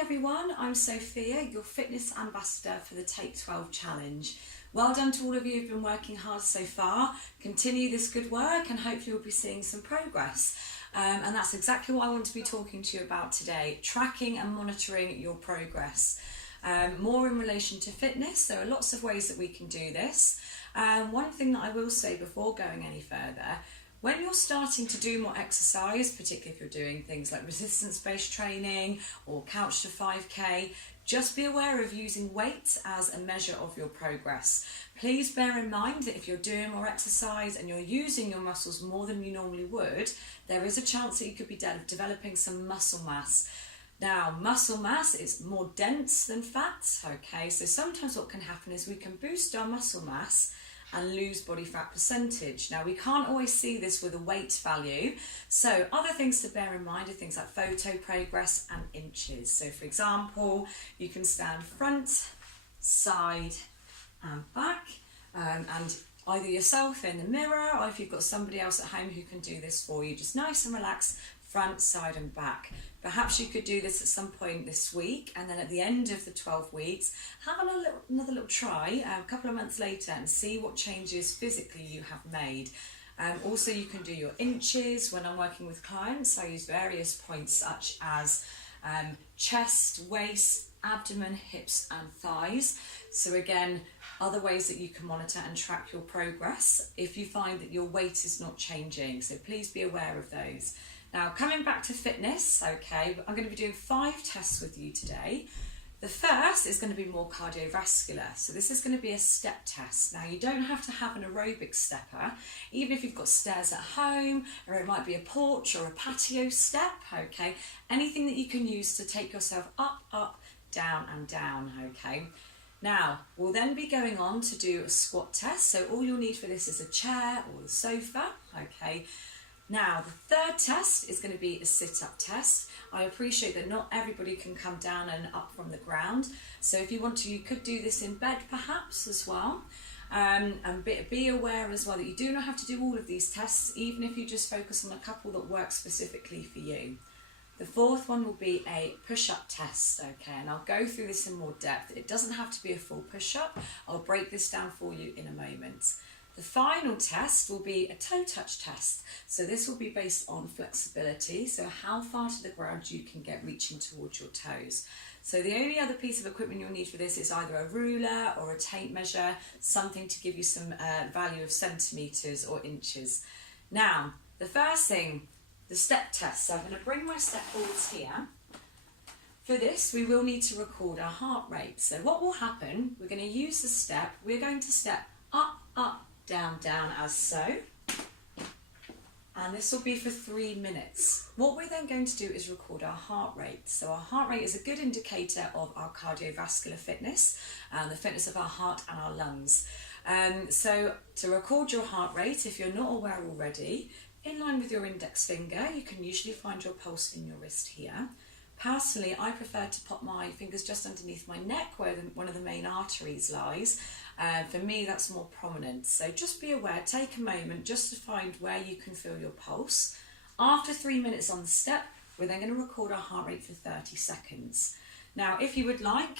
everyone, I'm Sophia, your fitness ambassador for the Take 12 Challenge. Well done to all of you who've been working hard so far. Continue this good work and hopefully we'll be seeing some progress. And that's exactly what I want to be talking to you about today, tracking and monitoring your progress. More in relation to fitness, there are lots of ways that we can do this. One thing that I will say before going any further, when you're starting to do more exercise, particularly if you're doing things like resistance-based training or couch to 5K, just be aware of using weight as a measure of your progress. Please bear in mind that if you're doing more exercise and you're using your muscles more than you normally would, there is a chance that you could be developing some muscle mass. Now, muscle mass is more dense than fat, okay? So sometimes what can happen is we can boost our muscle mass and lose body fat percentage. Now, we can't always see this with a weight value, so other things to bear in mind are things like photo progress and inches. So for example, you can stand front, side and back, and either yourself in the mirror or if you've got somebody else at home who can do this for you, just nice and relaxed, front, side and back. Perhaps you could do this at some point this week, and then at the end of the 12 weeks, have another little try a couple of months later and see what changes physically you have made. Also, you can do your inches. When I'm working with clients, I use various points such as chest, waist, abdomen, hips and thighs. So again, other ways that you can monitor and track your progress if you find that your weight is not changing. So please be aware of those. Now, coming back to fitness, okay, I'm going to be doing 5 tests with you today. The first is going to be more cardiovascular. So this is going to be a step test. Now, you don't have to have an aerobic stepper, even if you've got stairs at home, or it might be a porch or a patio step, okay? Anything that you can use to take yourself up, up, down and down, okay? Now, we'll then be going on to do a squat test. So all you'll need for this is a chair or a sofa, okay? Now, the third test is going to be a sit-up test. I appreciate that not everybody can come down and up from the ground. So if you want to, you could do this in bed perhaps as well. And be aware as well that you do not have to do all of these tests, even if you just focus on a couple that work specifically for you. The fourth one will be a push-up test, okay, and I'll go through this in more depth. It doesn't have to be a full push-up. I'll break this down for you in a moment. The final test will be a toe touch test. So this will be based on flexibility, so how far to the ground you can get reaching towards your toes. So the only other piece of equipment you'll need for this is either a ruler or a tape measure, something to give you some value of centimetres or inches. Now, the first thing, the step test. So I'm going to bring my step boards here. For this, we will need to record our heart rate. So what will happen, we're going to use the step, we're going to step up, up, down, down as so, and this will be for 3 minutes. What we're then going to do is record our heart rate. So our heart rate is a good indicator of our cardiovascular fitness and the fitness of our heart and our lungs. So to record your heart rate, if you're not aware already, in line with your index finger, you can usually find your pulse in your wrist here. Personally, I prefer to put my fingers just underneath my neck where one of the main arteries lies. For me, that's more prominent. So just be aware, take a moment just to find where you can feel your pulse. After 3 minutes on the step, we're then going to record our heart rate for 30 seconds. Now, if you would like,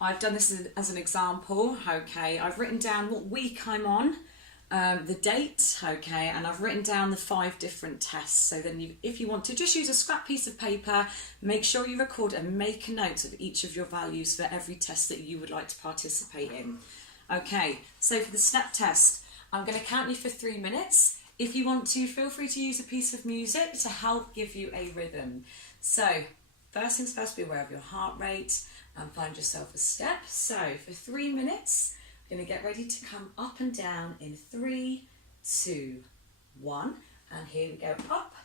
I've done this as an example, okay. I've written down what week I'm on, the date, okay, and I've written down the 5 different tests. So then if you want to just use a scrap piece of paper, make sure you record and make a note of each of your values for every test that you would like to participate in. Okay, so for the step test, I'm going to count you for 3 minutes. If you want to, feel free to use a piece of music to help give you a rhythm. So first things first, be aware of your heart rate and find yourself a step. So for 3 minutes, going to get ready to come up and down in 3, 2, 1, and here we go, up,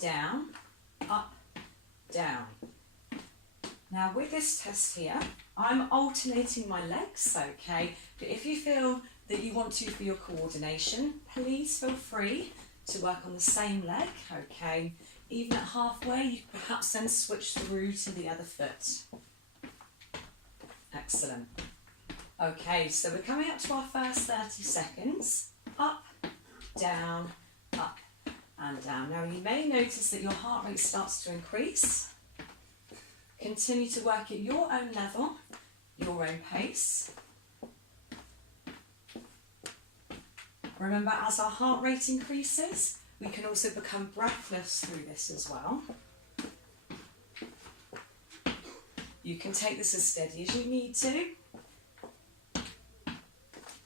down, up, down. Now with this test here, I'm alternating my legs, okay, but if you feel that you want to for your coordination, please feel free to work on the same leg, okay, even at halfway, you can perhaps then switch through to the other foot. Excellent. Okay, so we're coming up to our first 30 seconds. Up, down, up and down. Now you may notice that your heart rate starts to increase. Continue to work at your own level, your own pace. Remember, as our heart rate increases, we can also become breathless through this as well. You can take this as steady as you need to.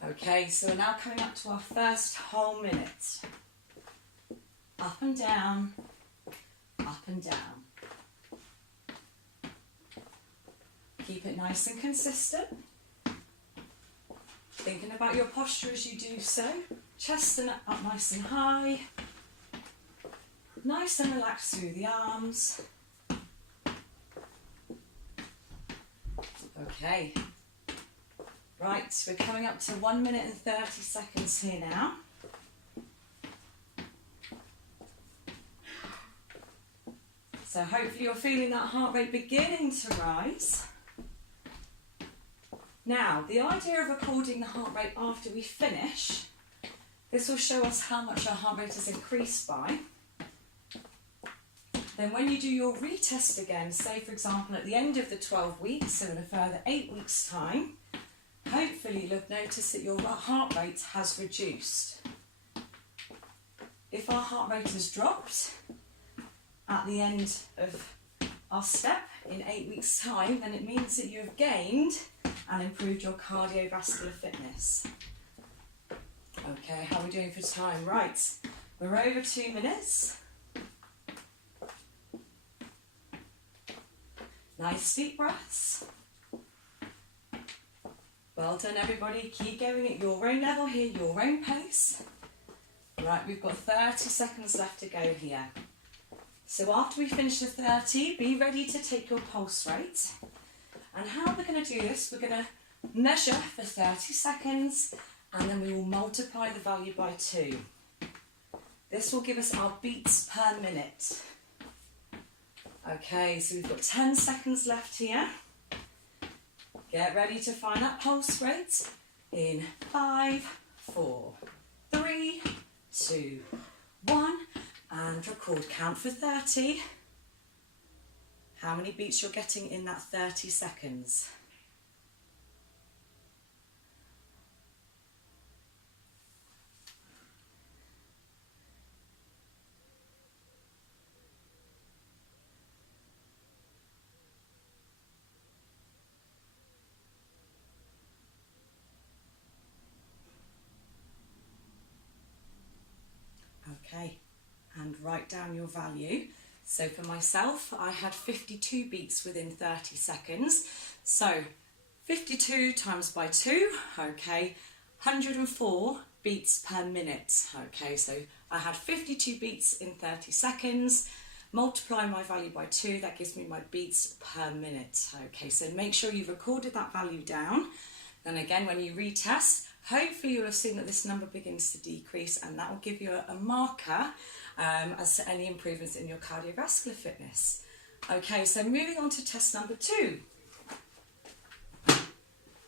Okay, so we're now coming up to our first whole minute. Up and down, up and down. Keep it nice and consistent. Thinking about your posture as you do so. Chest and up nice and high. Nice and relaxed through the arms. Okay. Right, we're coming up to 1 minute and 30 seconds here now. So hopefully you're feeling that heart rate beginning to rise. Now, the idea of recording the heart rate after we finish, this will show us how much our heart rate has increased by. Then when you do your retest again, say for example at the end of the 12 weeks, so in a further 8 weeks' time, hopefully you'll notice that your heart rate has reduced. If our heart rate has dropped at the end of our step in 8 weeks' time, then it means that you have gained and improved your cardiovascular fitness. Okay, how are we doing for time? Right, we're over 2 minutes. Nice deep breaths. Well done everybody, keep going at your own level here, your own pace. Right, we've got 30 seconds left to go here. So after we finish the 30, be ready to take your pulse rate. And how we're going to do this, we're going to measure for 30 seconds and then we will multiply the value by 2. This will give us our beats per minute. Okay, so we've got 10 seconds left here. Get ready to find that pulse rate in 5, 4, 3, 2, 1, and record. Count for 30. How many beats you're getting in that 30 seconds. Okay, and write down your value. So for myself, I had 52 beats within 30 seconds. So 52 times by 2, okay, 104 beats per minute. Okay, so I had 52 beats in 30 seconds. Multiply my value by 2, that gives me my beats per minute. Okay, so make sure you've recorded that value down. Then again, when you retest, hopefully you'll have seen that this number begins to decrease, and that will give you a marker as to any improvements in your cardiovascular fitness. Okay, so moving on to test number 2.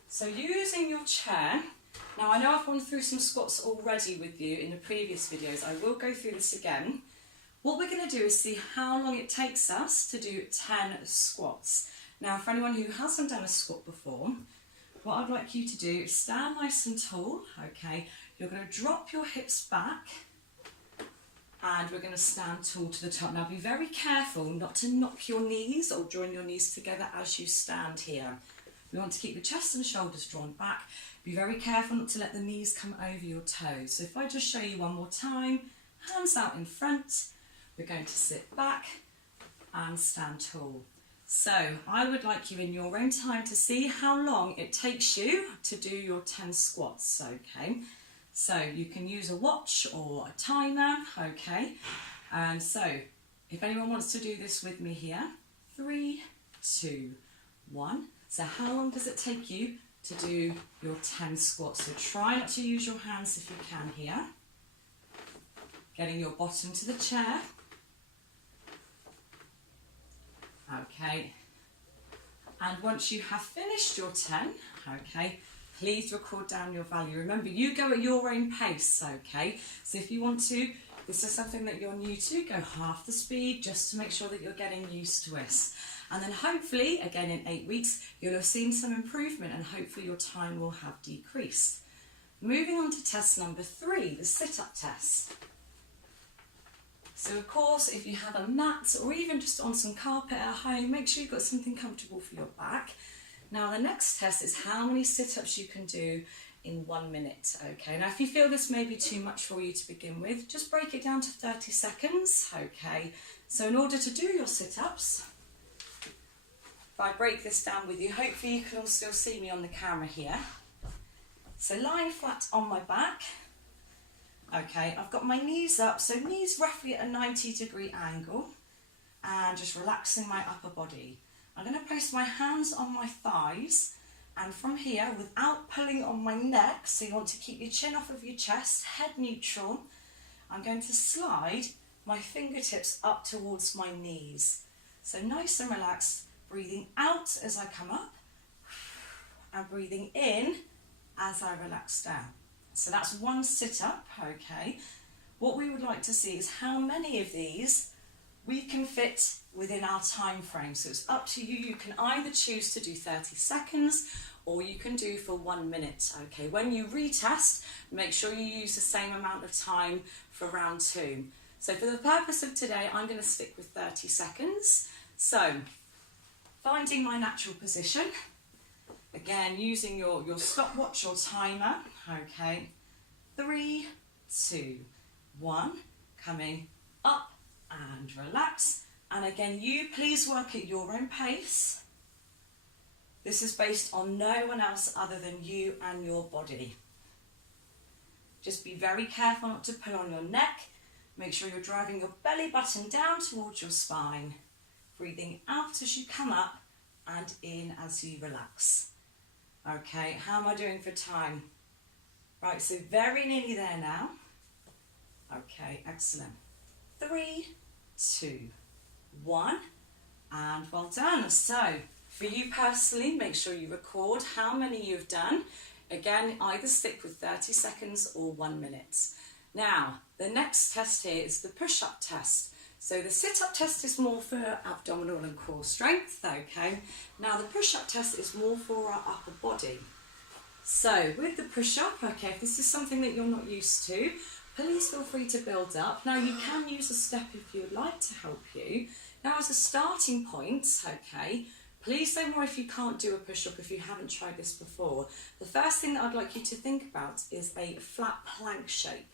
So using your chair, now I know I've gone through some squats already with you in the previous videos, I will go through this again. What we're going to do is see how long it takes us to do 10 squats. Now for anyone who hasn't done a squat before, what I'd like you to do is stand nice and tall, okay? You're going to drop your hips back and we're going to stand tall to the top. Now be very careful not to knock your knees or join your knees together as you stand here. We want to keep the chest and shoulders drawn back. Be very careful not to let the knees come over your toes. So if I just show you one more time, hands out in front, we're going to sit back and stand tall. So I would like you in your own time to see how long it takes you to do your 10 squats, okay? So you can use a watch or a timer, okay? And so if anyone wants to do this with me here, 3, 2, 1. So how long does it take you to do your 10 squats? So try not to use your hands if you can here. Getting your bottom to the chair. Okay, and once you have finished your 10, okay, please record down your value. Remember, you go at your own pace, okay? So if you want to, this is something that you're new to, go half the speed just to make sure that you're getting used to this. And then hopefully, again in 8 weeks, you'll have seen some improvement and hopefully your time will have decreased. Moving on to test number 3, the sit-up test. So of course, if you have a mat or even just on some carpet at home, make sure you've got something comfortable for your back. Now the next test is how many sit-ups you can do in 1 minute. Okay, now if you feel this may be too much for you to begin with, just break it down to 30 seconds. Okay, so in order to do your sit-ups, if I break this down with you, hopefully you can all still see me on the camera here. So lying flat on my back. Okay, I've got my knees up, so knees roughly at a 90-degree angle, and just relaxing my upper body. I'm going to place my hands on my thighs, and from here, without pulling on my neck, so you want to keep your chin off of your chest, head neutral, I'm going to slide my fingertips up towards my knees. So nice and relaxed, breathing out as I come up, and breathing in as I relax down. So that's one sit-up, okay. What we would like to see is how many of these we can fit within our time frame. So it's up to you. You can either choose to do 30 seconds or you can do for 1 minute, okay. When you retest, make sure you use the same amount of time for round 2. So for the purpose of today, I'm going to stick with 30 seconds. So finding my natural position. Again, using your stopwatch or timer, okay. 3, 2, 1, coming up and relax. And again, you please work at your own pace. This is based on no one else other than you and your body. Just be very careful not to pull on your neck. Make sure you're driving your belly button down towards your spine. Breathing out as you come up and in as you relax. Okay, how am I doing for time? Right, so very nearly there now. Okay, excellent. 3, 2, 1, and well done. So, for you personally, make sure you record how many you've done. Again, either stick with 30 seconds or 1 minute. Now, the next test here is the push-up test. So the sit-up test is more for abdominal and core strength, okay. Now the push-up test is more for our upper body. So with the push-up, okay, if this is something that you're not used to, please feel free to build up. Now you can use a step if you would like to help you. Now as a starting point, okay, please don't worry if you can't do a push-up if you haven't tried this before. The first thing that I'd like you to think about is a flat plank shape.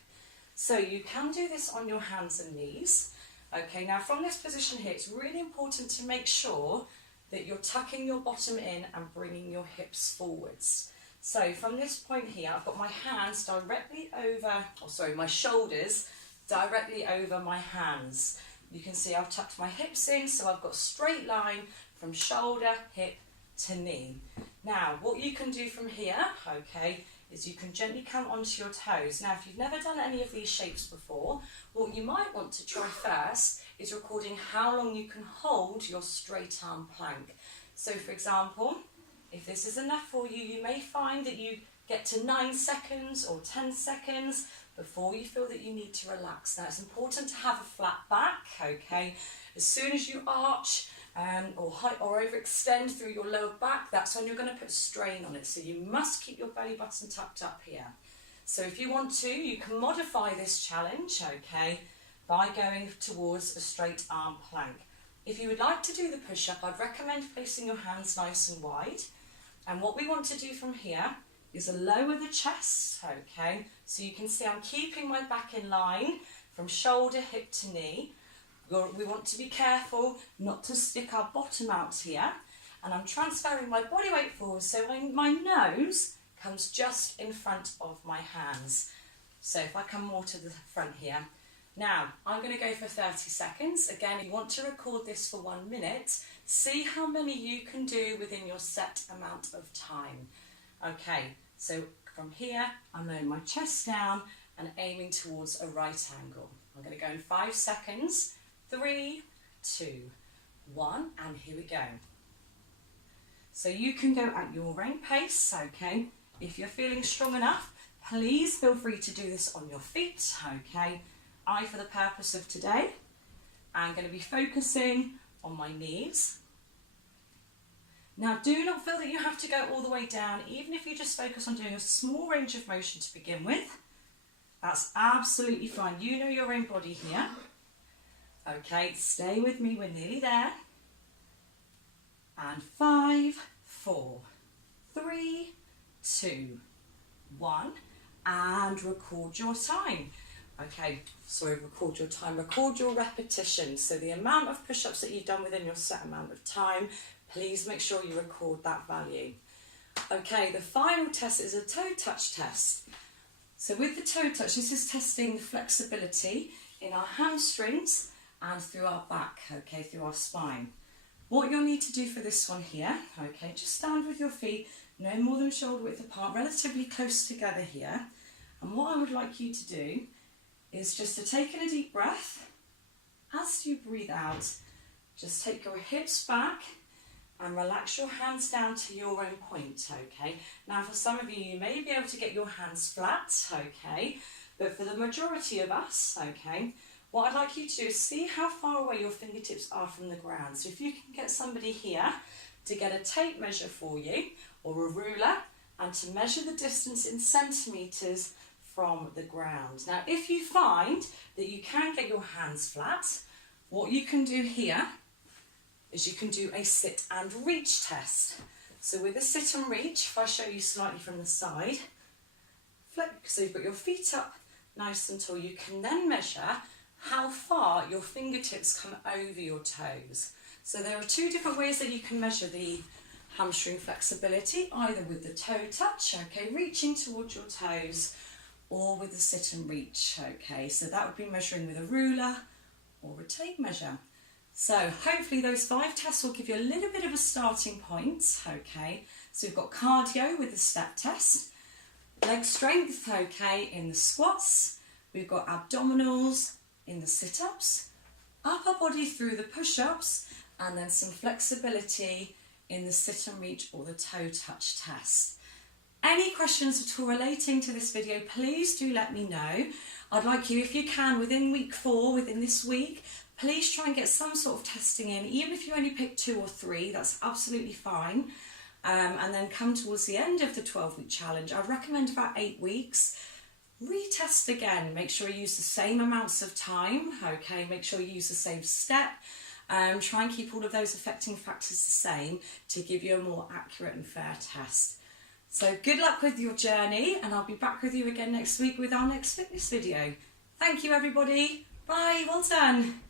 So you can do this on your hands and knees. Okay, now from this position here, it's really important to make sure that you're tucking your bottom in and bringing your hips forwards. So from this point here, I've got my hands directly over, my shoulders directly over my hands. You can see I've tucked my hips in, so I've got a straight line from shoulder, hip to knee. Now, what you can do from here, okay, is you can gently come onto your toes. Now, if you've never done any of these shapes before, what you might want to try first is recording how long you can hold your straight arm plank. So, for example, if this is enough for you, you may find that you get to 9 seconds or 10 seconds before you feel that you need to relax. Now, it's important to have a flat back, okay? As soon as you arch, or overextend through your lower back, that's when you're going to put strain on it. So you must keep your belly button tucked up here. So if you want to, you can modify this challenge, okay, by going towards a straight arm plank. If you would like to do the push-up, I'd recommend placing your hands nice and wide. And what we want to do from here is lower the chest, okay, so you can see I'm keeping my back in line from shoulder, hip to knee. We want to be careful not to stick our bottom out here, and I'm transferring my body weight forward so my nose comes just in front of my hands. So if I come more to the front here. Now, I'm going to go for 30 seconds. Again, you want to record this for 1 minute. See how many you can do within your set amount of time. Okay, so from here, I'm laying my chest down and aiming towards a right angle. I'm going to go in 5 seconds. 3, 2, 1, and here we go. So you can go at your own pace, okay? If you're feeling strong enough, please feel free to do this on your feet, okay? I, for the purpose of today, am going to be focusing on my knees. Now, do not feel that you have to go all the way down, even if you just focus on doing a small range of motion to begin with. That's absolutely fine. You know your own body here. Okay, stay with me, we're nearly there. And 5, 4, 3, 2, 1, and record your time. Okay, sorry, record your time, record your repetition. So the amount of push-ups that you've done within your set amount of time, please make sure you record that value. Okay, the final test is a toe touch test. So with the toe touch, this is testing the flexibility in our hamstrings and through our back, okay, through our spine. What you'll need to do for this one here, okay, just stand with your feet no more than shoulder width apart, relatively close together here. And what I would like you to do is just to take in a deep breath. As you breathe out, just take your hips back and relax your hands down to your own point, okay? Now for some of you, you may be able to get your hands flat, okay? But for the majority of us, okay, what I'd like you to do is see how far away your fingertips are from the ground. So if you can get somebody here to get a tape measure for you, or a ruler, and to measure the distance in centimetres from the ground. Now if you find that you can get your hands flat, what you can do here is you can do a sit and reach test. So with a sit and reach, if I show you slightly from the side, flip, so you've got your feet up nice and tall, you can then measure how far your fingertips come over your toes. So there are two different ways that you can measure the hamstring flexibility, either with the toe touch, okay, reaching towards your toes, or with the sit and reach, okay. So that would be measuring with a ruler or a tape measure. So hopefully those 5 tests will give you a little bit of a starting point, okay. So we've got cardio with the step test, leg strength, okay, in the squats, we've got abdominals in the sit-ups, upper body through the push-ups, and then some flexibility in the sit and reach or the toe touch test. Any questions at all relating to this video, please do let me know. I'd like you, if you can, within week 4, within this week, please try and get some sort of testing in. Even if you only pick 2 or 3, that's absolutely fine. And then come towards the end of the 12-week challenge, I recommend about 8 weeks. Retest again, make sure you use the same amounts of time, okay, make sure you use the same step. Try and keep all of those affecting factors the same to give you a more accurate and fair test. So good luck with your journey, and I'll be back with you again next week with our next fitness video. Thank you everybody. Bye, well done.